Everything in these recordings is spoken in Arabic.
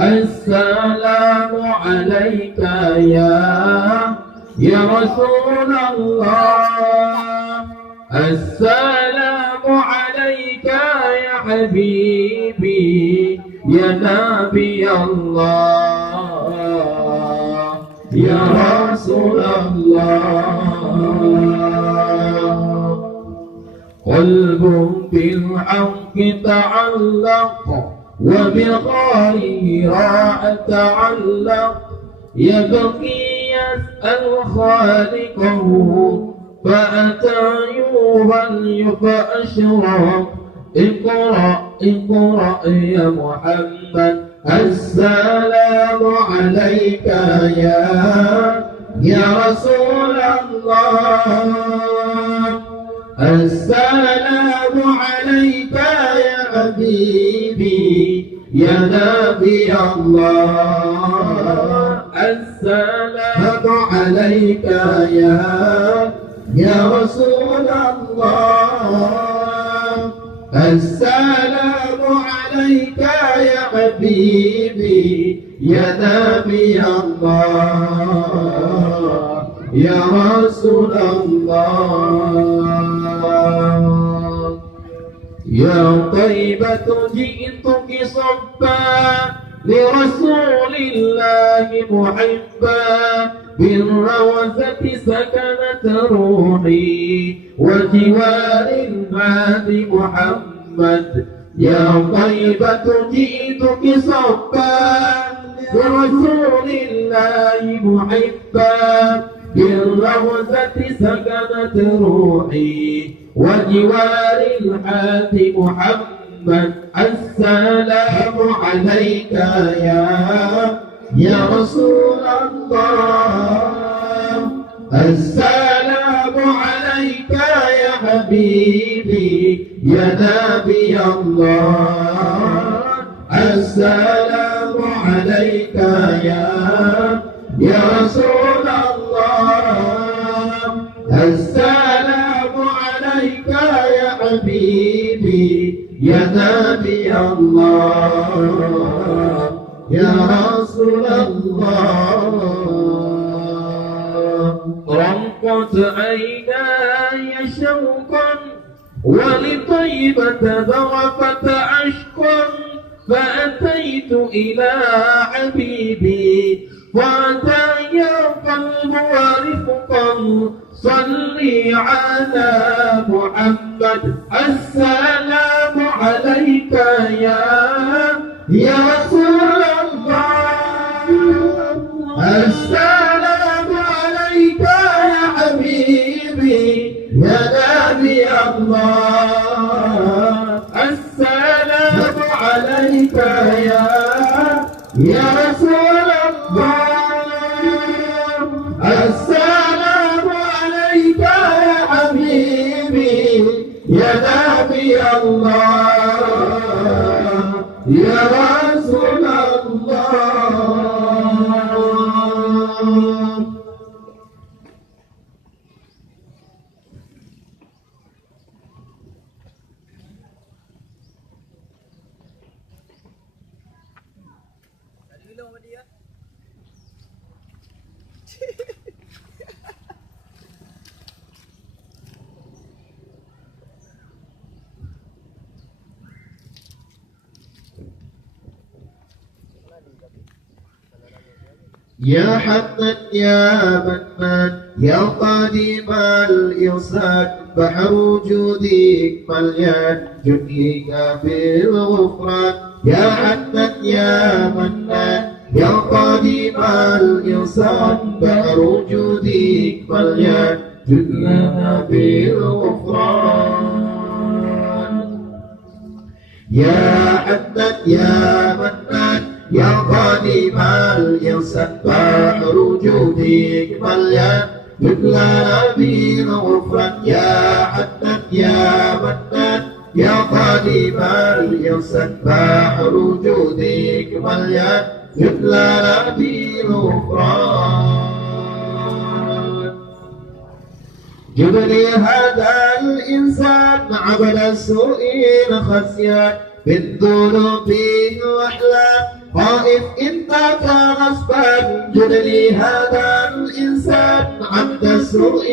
السلام عليك يا رسول الله. السلام عليك يا حبيبي يا نبي الله يا رسول الله. قلب بالحق تعلق وبغيره أتعلق يبكي يسأل خالقه فأتى يغني فأشرق. اقرأ اقرأ يا محمد السلام عليك يا رسول الله. السلام عليك يا حبيبي يا نبي الله. السلام عليك يا رسول الله. السلام عليك يا حبيبي يا نبي الله يا رسول الله. يا طيبة جئتك صبا لرسول الله محبا بالروثة سكنت روحي وجوار الهادي محمد. يا طيبة جئتك صبا لرسول الله محبا بالروثة سكنت روحي وجوار الحاد محمد. السلام عليك يا رسول الله. السلام عليك يا حبيبي يا نبي الله. السلام عليك يا رسول الله. السلام عليك يا حبيبي يا نبي الله يا رسول الله. رقت عيناي شوقا ولطيبة ذرفت عشقا فأتيت إلى حبيبي فأتى قلب ورفقا صلي على محمد. السلام عليك يا رسول الله. السلام عليك يا حبيبي يا نبي الله. السلام عليك يا رسول الله. السلام عليك يا حبيبي يا نبي الله يا رسول الله. يا حمد يا منان يا قديم الإرسال بحر وجودك مليان جديك بالغفران. يا حمد يا منان يا قديم الإرسال بحر وجودك مليان جديك بالغفران. يا حمد يا منان يا قديم الإنسان بحر وجودك مليان مثلنا بالغفران. يا حنان يا منان يا قديم الإنسان بحر وجودك مليان مثلنا بالغفران. جبري هذا الإنسان عبد السوء خسيان بالذنوب وأحلام خائف إنك غصبا جدلي هذا الإنسان عبد السوء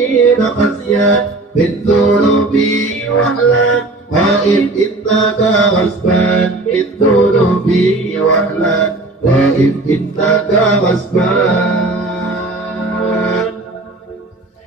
قسيا بالذنوب وحلا خائف إنك غصبا بالذنوب وحلا خائف إنك غصبا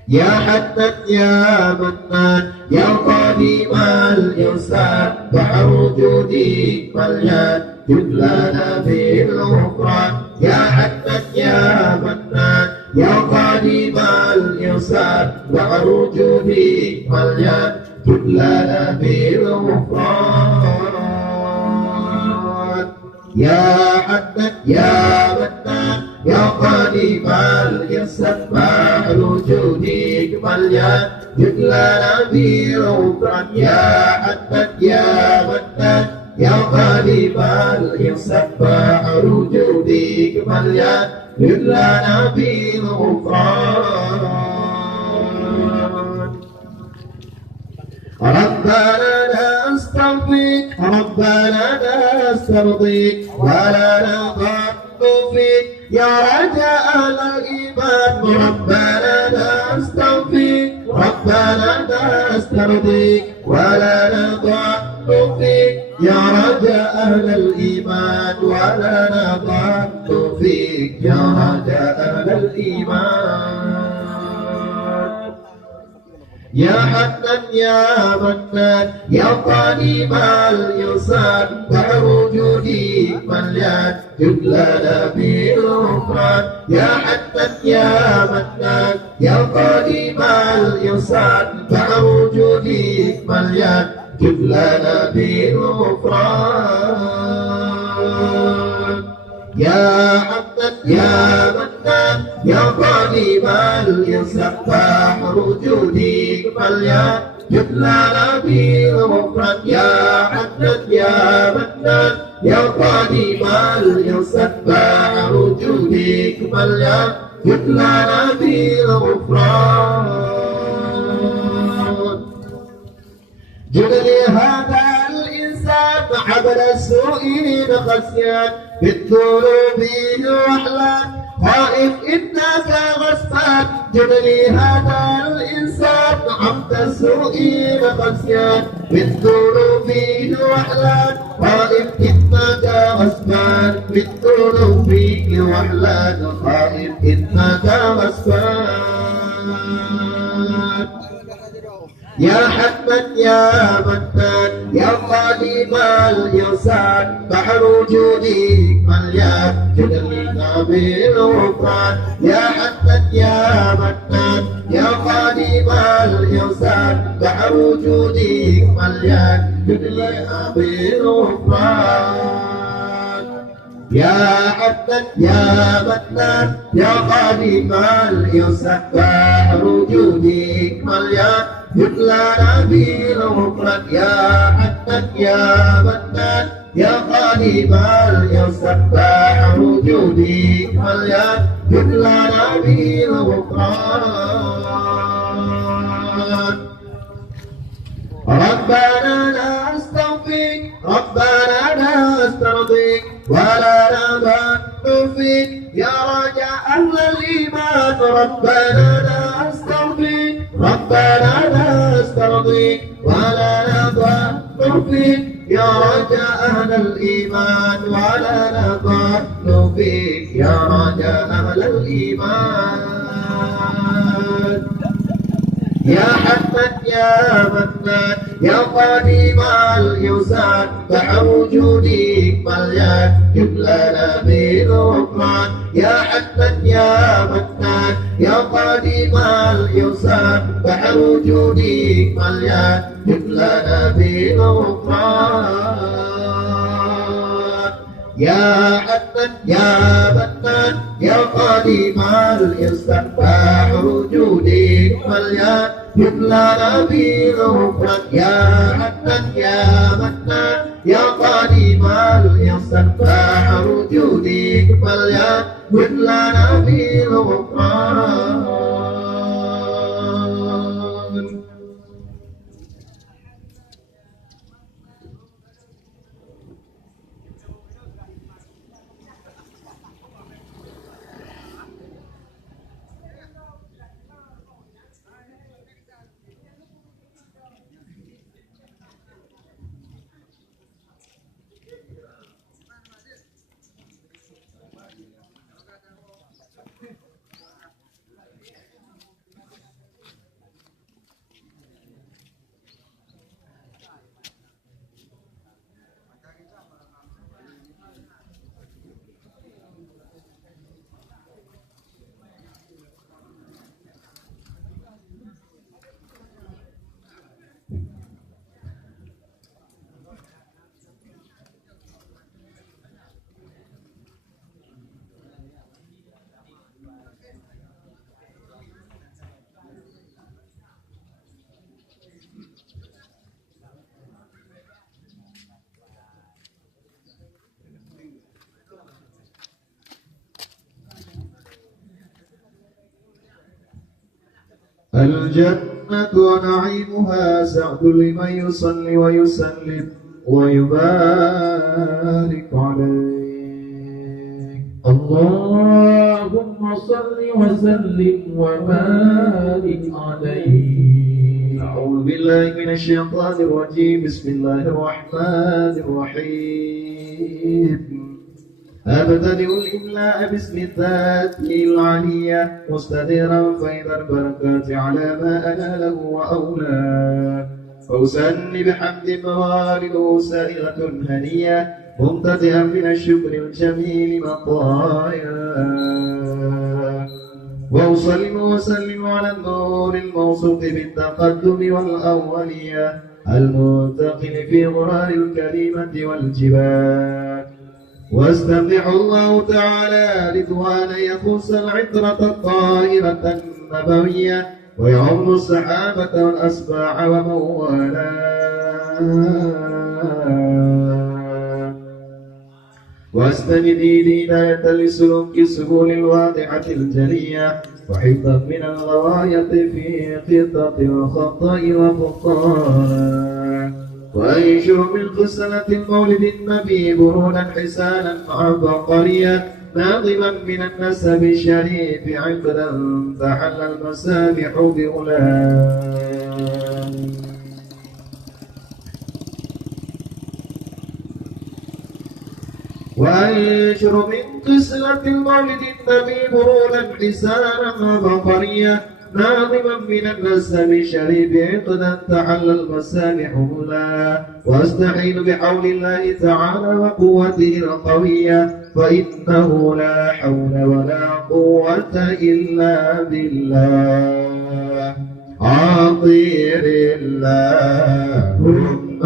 يا حنان يا منان يا قديم الإحسان بحر وجودي مليان جد لنا في الغفران يا حنان يا منان يا قديم الإحسان بحر وجودي مليان جد لنا في الغفران يا حنان يا منان يا قديم الإحسان بحر وجودك مليان جد لنا في الغفران يا حنان يا منان يا قديم الإحسان بحر وجودك مليان جد لنا في الغفران ربنا لا نسترضيك ربنا لا نسترضيك ولا نظن فيك يا رجاء الإيمان ربنا لا نسترضيك ربنا لا نسترضيك ولا نظن فيك يا رجاء أهل الإيمان ولا نظن فيك يا رجاء أهل الإيمان يا حنان يا منان يا قديم الإحسان بحر وجودي مليان جد لنا بالغفران يا حنان يا منان يا قديم الإحسان بحر وجودي مليان جد لنا بالغفران يا حنان يا منان يا قديم الإحسان بحر وجودك مليان جد لنا بالغفران يا حنان يا منان يا قديم الإحسان بحر وجودك مليان جد لنا بالغفران جد لهذا الإنسان عبد السوء خسيان بالذنوب وحلان خائف إنك غصبان جد لهذا الإنسان عبد السوء خسيان بالذنوب وحلان خائف إنك غصبان بالذنوب وحلان خائف إنك غصبان يا حنان يا منان يا قديم الإحسان بحر وجودك مليان جد لنا بالغفران يا حنان يا منان يا قديم الإحسان بحر وجودك مليان جد لنا بالغفران يا حنان يا منان يا قديم الإحسان بحر وجودك مليان جد لنا بالغفران يا حنان يا منان يا قديم الإحسان بحر وجودك مليان جد لنا بالغفران ربنا لا نستوفيك ربنا لا نسترضيك ولا نظن فيك يا رجاء أهل الإيمان ربنا لا نستوفيك ربنا لا نسترضيك ولا نظن فيك يا رجاء أهل الإيمان ولا نظن فيك يا رجاء أهل الإيمان يا حنان يا منان يا قديم الإحسان بحر وجودك مليان جد لنا بالغفران يا حنان يا منان يا قديم الإحسان بحر وجودك مليان جد لنا بالغفران يا حنان يا منان يا قديم الإحسان بحر وجودك مليان جد لنا بالغفران يا حنان يا منان يا قديم الإحسان بحر وجودك مليان جد لنا بالغفران الجنة ونعيمها سعد لمن يصلي ويسلم ويبارك عليه. اللهم صل وسلم وبارك عليه. أعوذ بالله من الشيطان الرجيم. بسم الله الرحمن الرحيم. أبتدئ الإملاء باسم الذات العلية مستديرا فإذا البركات على ما أناله وأولاه، فأسن بحمد موارده سائغة هنية ممتدئا من الشكر الجميل مطايا، وأصلي وأسلم على النور الموصوف بالتقدم والأولية المنتقل في غرار الكلمة والجبال، واستفتح الله تعالى رضوان يخص العطرة الطاهرة النبوية ويعم الصحابة والأسباع ومن والاه، واستجدي هداية لسلوك السبل الواضحة الجلية وحفظا من الغواية في خطط الخطأ وخطاها، وأنشر من خسنة المولد النبي برودا حسانا عبقريا ناظما من النسب الشريف عقدا تحل المسامح بغلام، وأنشر من خسنة المولد النبي برودا حسانا عبقريا ناظما من النسب الشريف عقدا تحل المسامح هلا، واستعين بحول الله تعالى وقوته القوية فإنه لا حول ولا قوة إلا بالله. عطير اللهم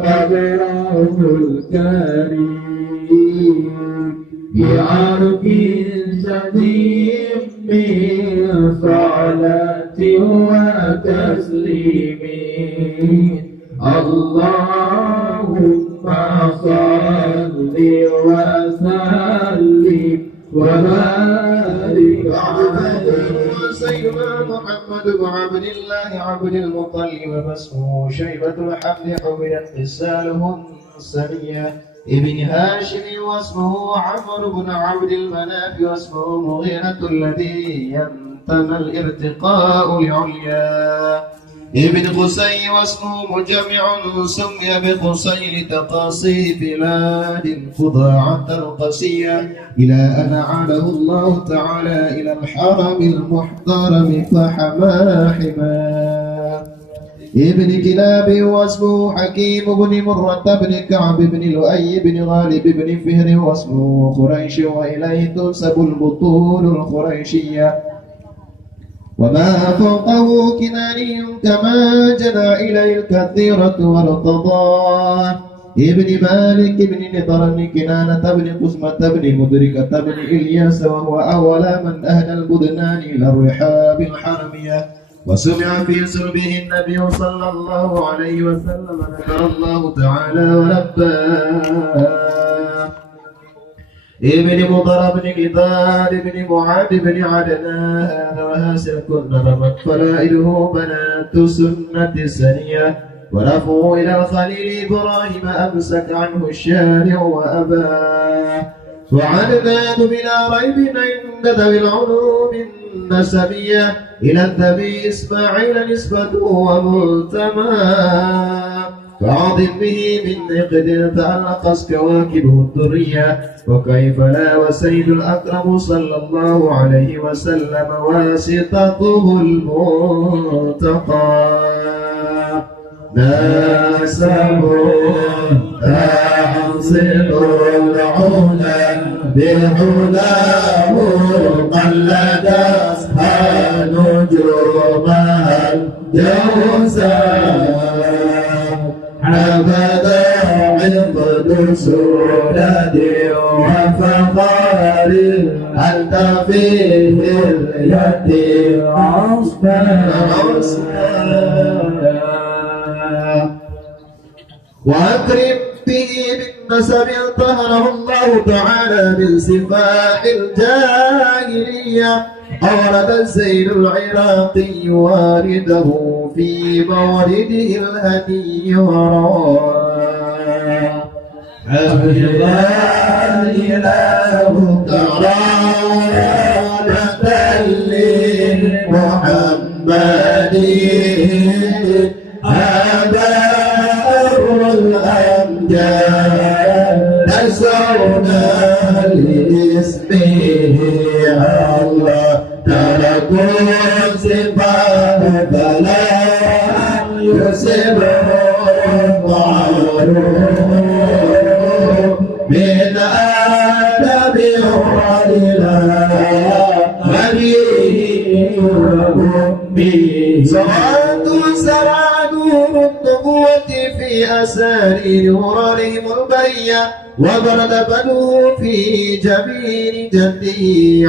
قدره الكريم بعرف شديد من صلاة وتسليم. اللهم صل وسلم وبارك على سيدنا محمد بن عبد الله عبد المطلب واسمه شيبة الحمد حملت خصالهم السنية ابن هاشم واسمه عمرو بن عبد المناف واسمه مغيرة الذي ينتمى الارتقاء لعليا ابن قصي واسمه مجمع سمي بقصي لتقاصي بلاد خضاعة القسية إلى أن أعاده الله تعالى إلى الحرم المحترم فحما حما ابن كلاب واسمه حكيم بن مرة بن كعب بن لؤي بن غالب بن فهر واسمه قريش وإليه تنسب البطول القريشية وما فوقه كناني كما جنى إليه الكثيرة وارتضاه ابن مالك بن نضر بن كنانة بن قسمة بن مدركة بن إلياس وهو أول من أهل البدنان إلى الرحاب الحرمية وسمع في سربه النبي صلى الله عليه وسلم ذكر الله تعالى ولباه ابن مضر بن قتال بن معاذ بن عدنان وهاسر كن رمت فلائله بنات سنة سنية ورفعوا إلى الخليل إبراهيم أمسك عنه الشارع وأباه وعدنان بلا ريب عند ذوي العلوم النسبية إلى النبي إسماعيل نسبته وملتمى فعظم به من نقد تعلقت كواكبه الدرية وكيف لا وسيد الأكرم صلى الله عليه وسلم واسطته المنتقى ناسب تحصل العلا بعلاه قلد أصحى نجومها الجوزاء عبد عقد سولد وفقار أنت فيه اليد عصبا وأكرم به بالنسب طهره الله تعالى من سفاح الجاهلية أورد الزين العراقي وارده في مورده الهدي وراه حفظا الإله كرامة لمحمد هذا أمر الأمجاد نسرنا لاسمه الله تركوا صفات فلا يصبهم معروف من آدم وإلى به سراد النبوة في أسارير غرارهم البرية وبرد بنوه في جبين جده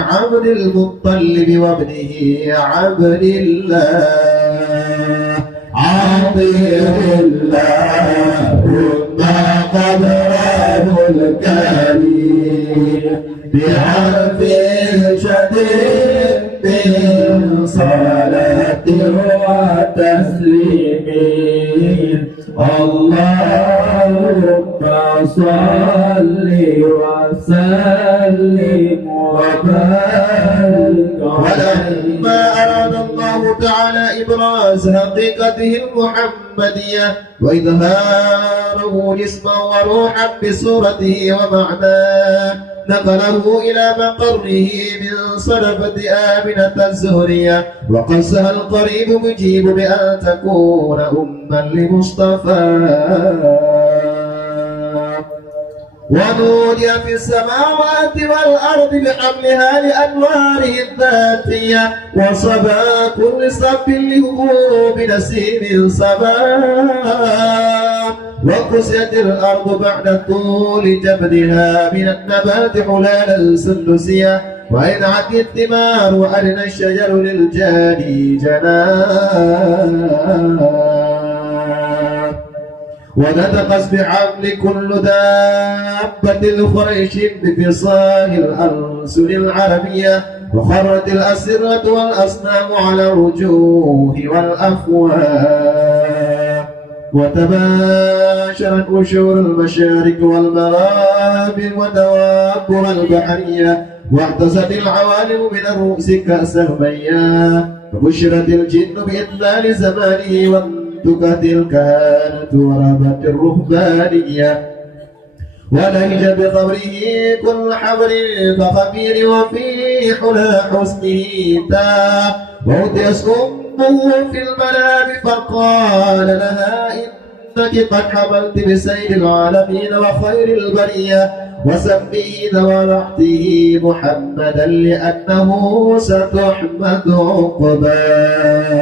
عبد المطلب وابنه عبد الله عطيه اللهم قدره الكريم بعرف شديد من صلاة وتسليم اللهم صل وسلم وبارك ولما أراد الله تعالى إبراز حقيقته المحمدية وإظهاره جسما وروحا بصورته ومعناه نقله إلى مقره من صرفة آمنة الزهرية وقصها القريب مجيب بأن تكون أما لمصطفى ونودي في السماوات والأرض بحملها لأنواره الذاتية وصبا كل صب لهبوب نسيم صبا وقسيت الأرض بعد طول جبلها من النبات حلالا سندسية وإنعت الثمار وأرنى الشجر للجاني جنان ونتقص بحمل كل دابة الخريش بفصال الألسن العربية وخرت الأسرة والأصنام على الوجوه والأفواه وتباشرت قشور المشارق والمغارب ودوابها البحرية واعتصت العوالم من الرؤوس كأس المياه وبشرت الجن بإذلال زمانه وانتكت الكهانة وربت الرهبانية ولهج بقبره كل حبر فخبير وفي حلى حسنه تا وأتيت أمه في المنام فقال لها إنك قد حملت بسيد العالمين وخير البرية وسميه وضعته محمدا لأنه ستحمد عقباه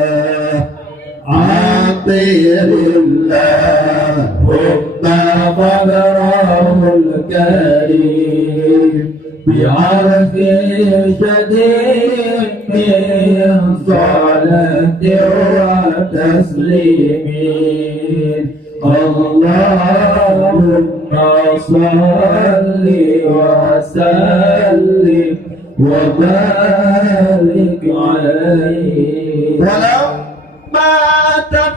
عطير اللهم قدره الكريم بعرف شديد من صلاة وتسليم اللهم صل وسلم وبارك عليه ولما تم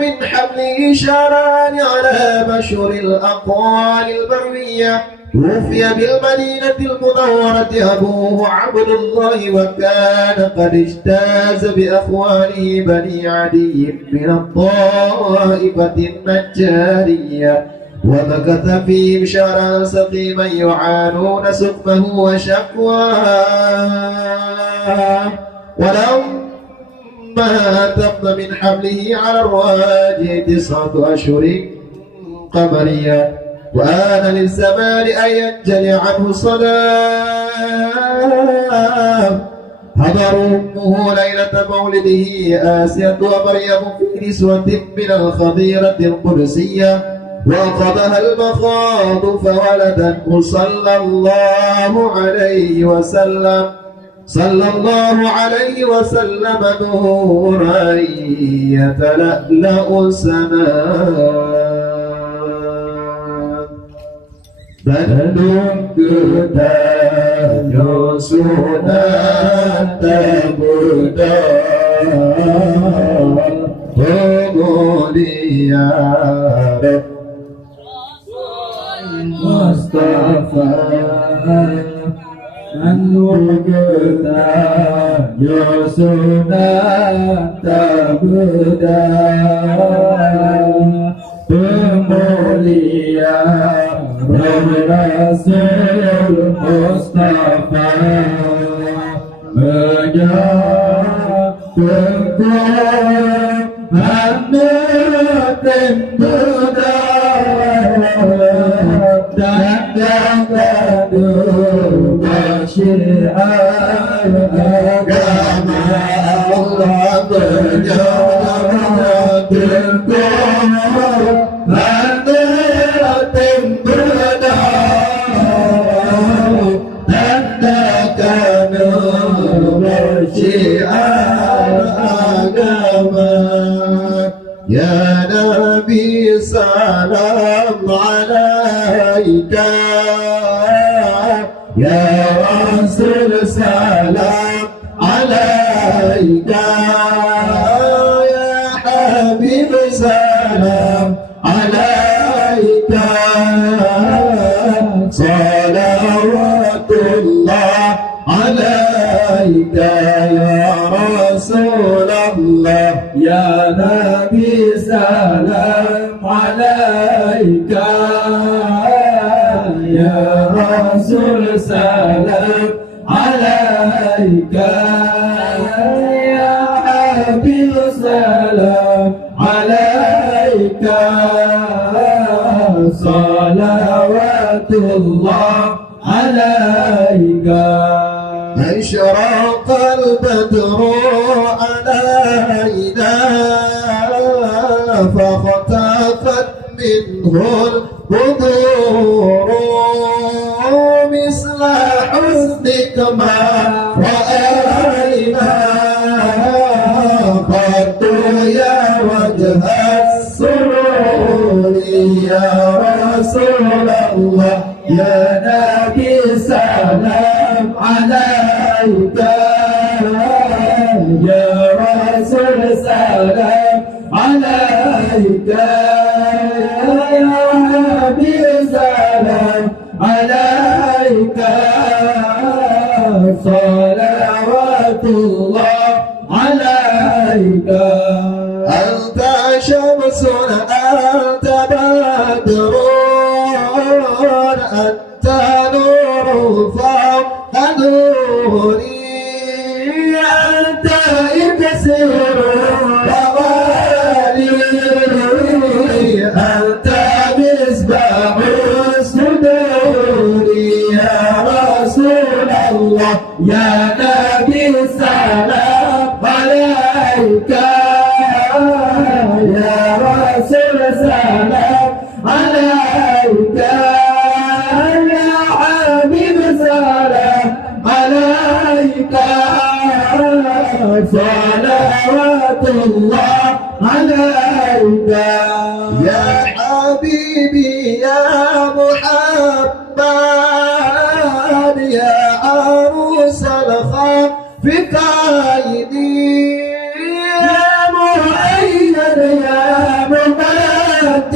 من حمله شهران على مشهور الأقوال البروية توفي بالمدينة المنورة أبوه عبد الله وكان قد اجتاز بأخواله بني عدي من الطائفة النجارية ومكث فيهم شهرا سقيما يعانون سقمه وشكواه ولما تم من حمله على الراجع 9 أشهر قمرية وآن للزمان أن ينجلي عنه صلاة حضروا أمه ليلة مولده آسية ومريم في نسوة من الخضيرة القدسية وأخذها المخاض فولدته صلى الله عليه وسلم نورا يتلألأ سماء بدر رسولا تبدا قبولي يا رب مصطفى من وجدا رسولا تبدا قبولي يا رب رسول مصطفى يا نبي سلام عليك يا رسول سلام عليك يا حبيب سلام عليك صلوات الله عليك يا رسول الله يا نبي سلام عليك يا رسول سلام عليك يا حبيب سلام عليك صلوات الله عليك أشرق البدر علينا فاختفت منه البدور مثل حسنك ما رأينا قد يا وجه السرور يا رسول الله يا نبي سلام عليك يا رسول سلام عليك يا حبيب سلام عليك صلوات الله عليك أنت شمس أنت بدر أنت نور فوق نوري أنت إكسير ووالي أنت مصباح الصدور يا رسول الله يا نبي سلام عليك يا رسول سلام عليك يا حبيب سلام عليك صلوات الله عليك يا حبيبي يا محمد يا عروس الخاف في قايدي يا مؤيد يا ممجد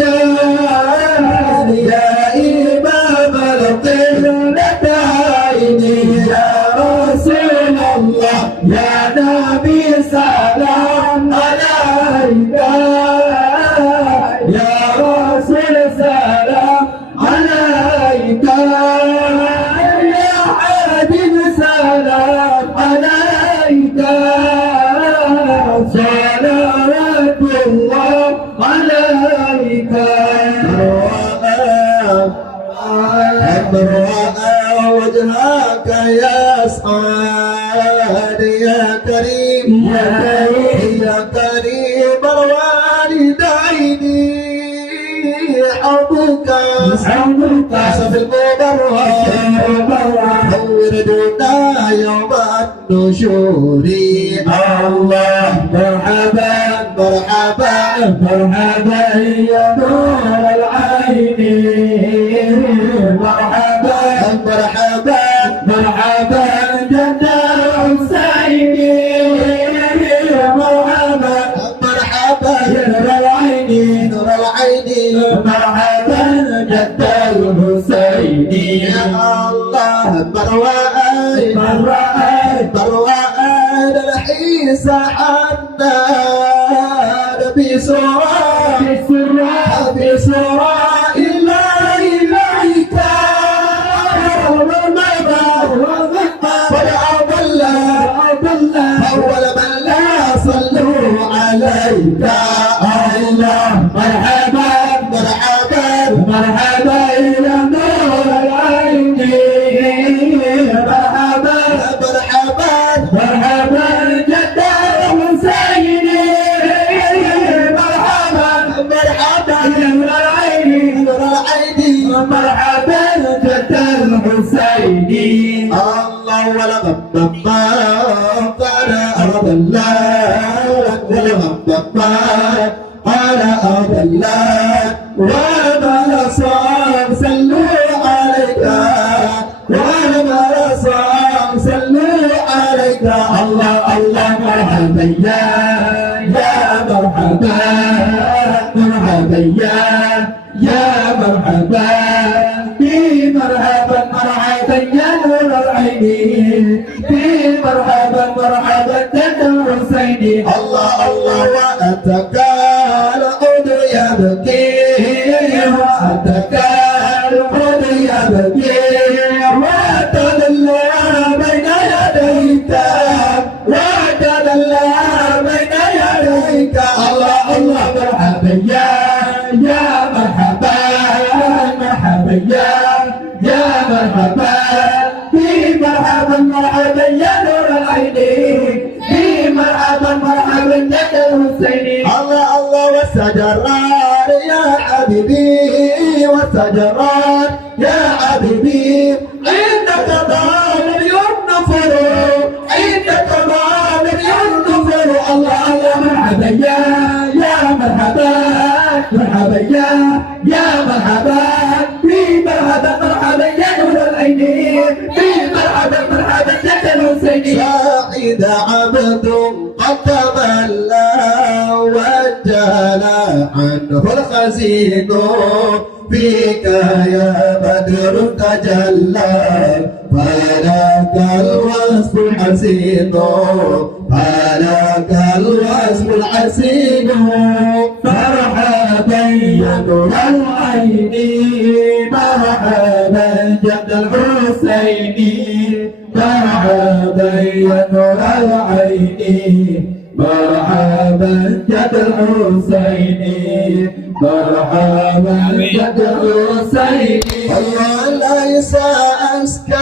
يا إمام القبلتين يا رسول الله يا نبي سلام عليك يا رسول سلام عليك يا حبيب سلام عليك صلوات الله عليك من رأى وجهك يسعد يا كريم يا كريم يا كريم الوالدين حبك أسف المبرر نور دنا يوم النشور الله مرحبا مرحبا مرحبا يا نور العين مرحبا مرحبا مرحبا الله من رأى الحيس حنان بسرعة إلا إليك فلأضل أول من لا صلوا عليك الله مرحبا يا نور العين مرحبا جد الحسين مرحبا يا نور العين مرحبا جد الحسين الله ولقد قال أرض الله قال أرض الله وما صار صلوا عليك صلوا عليك الله مرحبا يا مرحبا يا مرحبا مرحبا يا نور العين مرحبا جد الحسين الله وأتك العود يبكي وتدلى بين يديك الله مرحبا يا مرحبا يا مرحبا مرحبا يا نور العين مرحبا جد الحسين الله والسجرات يا حبيبي عندك ضال ينفر الله مرحبا يا مرحبا يا نور العين مرحبا جد الحسين سعيد عبد قد تولى وجلى عنه الخزين فيك يا بدر تجلى فلك الوصف الحسين مرحبا يا نور العين مرحبا جد الحسين مرحبا يا نور العين مرحبا جد الحسين مرحبا جد الحسين الله ليس أسكى